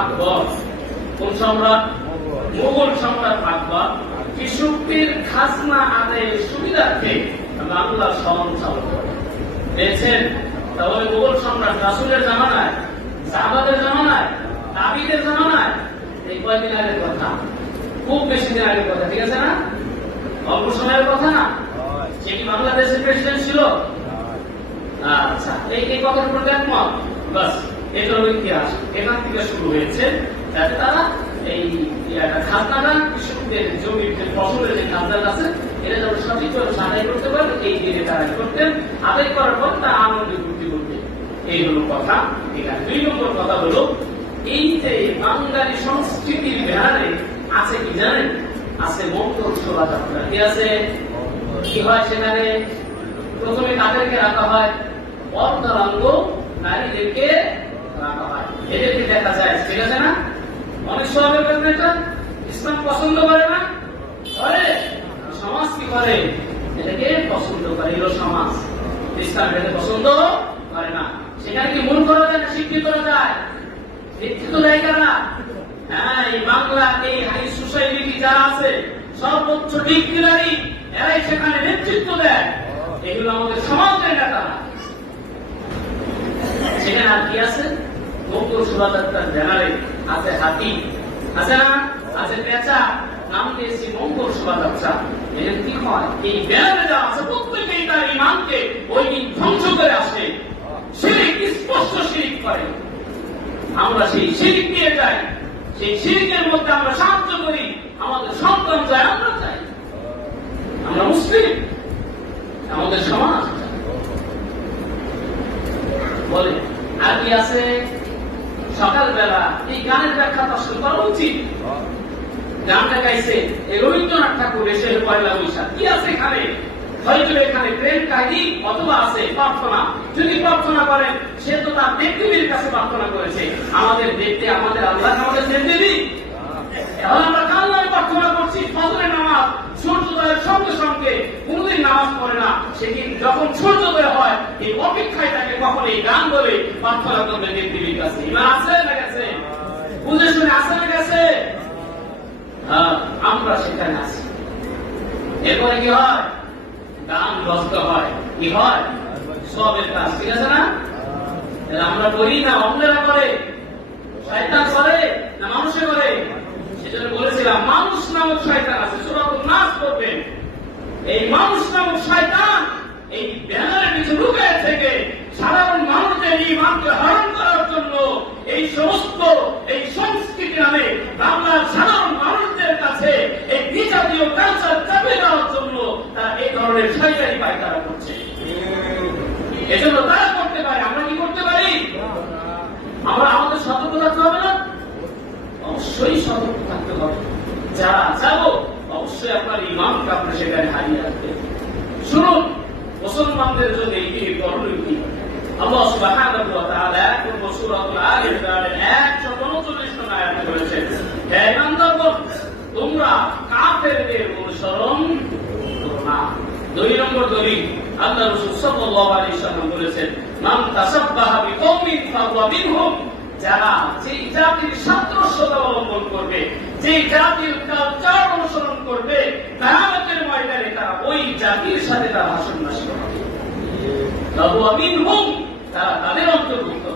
আকবর কোন সম্রাট? মুঘল সম্রাট আকবর কৃষকদের খাজনা আদায়ের সুবিধার্থে বাংলা সমান চালু করে পেয়েছেন। তাহলে মুঘল সম্রাট রাসূলের জামানায়, সাহাবাদের জামানায়, তাবিদের জামানায়, এই কয়েকদিন আগের কথা, খুব বেশি দিন আগের কথা, ঠিক আছে না? অল্প সময়ের কথা না। সে কি বাংলাদেশের প্রেসিডেন্ট ছিল? আচ্ছা, এই কথার উপর একমত। বাস এই জন্য ইতিহাস এখান থেকে শুরু হয়েছে, যাতে তারা এই খাজনাটা কৃষকদের জমির যে ফসলের যে খাজনাটা আছে এটা যেন সঠিকভাবে আদায় করতে পারে, এই দিনে তারা করতেন। আদায় করার পর তা আনন্দ ফুর্তি করতে, এই হলো কথা। এখানে 2 নম্বর কথা হলো, এই যে বাঙালি সংস্কৃতির ব্যাপারে আছে কি জানেন? আছে মঙ্গল শোভাযাত্রা। কি আছে? কি হয় সেখানে? প্রথমে তাদেরকে রাখা হয়, অর্ধাঙ্গ নারীদেরকে রাখা হয়, এদেরকে দেখা যায়, ঠিক আছে না? অনেক স্বভাবের ব্যাপার এটা। ইসলাম পছন্দ করে না, করে সমাজ কি করে? এটাকে পছন্দ করে, এগুলো সমাজ। ইসলাম এটাকে পছন্দ করে না। সেখানে কি মূল করা যায় না শিক্ষিত করা যায়? শিক্ষিত দেয় কারা? হ্যাঁ, এই বাংলা এই হাই সোসাইটি যারা আছে সর্বোচ্চ ডিগ্রিধারী এরাই সেখানে নেতৃত্ব দেয়। এগুলো আমাদের সমাজের নেতা। সেখানে আর কি আছে? মঙ্গল শোভাযাত্রার ব্যানারে আছে হাতি, আছে না? আছে পেঁচা, নাম দিয়েছি মঙ্গল শোভাযাত্রা। এর কি হয়? এই ব্যানারে যা আছে প্রত্যেকেই তার ইমানকে ওই দিন ধ্বংস করে আসে, শিরিক, স্পষ্ট শিরিক করে। আমরা সেই শিরিক দিয়ে যাই, সেই শিরিকের মধ্যে আমরা সাহায্য করি, আমাদের সন্তান যায়, আমরা চাই। আমরা মুসলিম, আমাদের সমাজ বলে। আর কি আছে? সকালবেলা এই গানের ব্যাখ্যা প্রশ্ন করা উচিত। গানটা গাইছে এই রবীন্দ্রনাথ ঠাকুর, এসে 1 বৈশাখ। কি আছে এখানে? হয়তো এখানে প্রেম কাহিনী অথবা আছে প্রার্থনা। যদি প্রার্থনা করেন, সে তো তার দেবদেবীর কাছে প্রার্থনা করেছে। আমাদের দেখতে আমাদের আল্লাহ আমাদের দেবদেবী। এখন আমরা কাল নামে প্রার্থনা করছি, ফজরের নামাজ সূর্যোদয়ের সঙ্গে সঙ্গে কোনদিন নামাজ পড়ে না। সেদিন যখন সূর্যোদয় হয় এই অপেক্ষায় তাকে কখন এই গান বলে প্রার্থনা করবে দেবদেবীর কাছে। ইমান আছে না গেছে? বুঝে শুনে আছে না গেছে? আমরা সেখানে আছি। এরপরে কি হয়? গান রস্ত হয়, কি হয়? সবের কাজ, ঠিক আছে না? আমরা করি না, অন্যরা করে, শয়তান করে না মানুষে করে? সেজন্য বলেছিলাম মানুষ নামক শয়তান আছে, সূরাতুন নাস পড়বেন। এই মানুষ নামক শয়তান এই ব্যানারের পিছনে লুকিয়ে থেকে সাধারণ মানুষদের ঈমানকে হরণ করার জন্য এই সমস্ত এই সংস্কৃতি নামে বাংলার সাধারণ মানুষদের কাছে এই বিজাতীয় কালচার চাপিয়ে দেওয়ার জন্য তারা এই ধরনের শয়তানি পায়তারা করছে। এজন্য তারা করতে পারে, আমরা কি করতে পারি? আমরা আমাদের সতর্ক থাকতে হবে না? অবশ্যই সতর্ক থাকতে হবে। যারা যাবো অবশ্যই আপনার ইমানকে আপনি সেখানে হারিয়ে রাখবেন। শুনুন, মুসলমানদের জন্য এই করণীয় কি? আল্লাহ সুবহানাহু ওয়া তাআলা সূরাতুল আলে ইমরানের 139 নং আয়াতে বলেছেন, হে ইমানদারগণ, তোমরা কাফেরদের অনুসরণ করো না। 2 নম্বর দলিল, আল্লাহ রাসূল সাল্লাল্লাহু আলাইহি ওয়াসাল্লাম বলেছেন, মান তাসাব্বাহা বিকওমিন ফাহুয়া মিনহুম। যারা যে জাতির সাদৃশ্যতা অবলম্বন করবে, যে জাতির কালচার অনুসরণ করবে, কিয়ামতের ময়দানে তারা ওই জাতির সাথে তারা হাসর নাসর হবে। ফাহুয়া মিনহুম, তারা তাদের অন্তর্ভুক্ত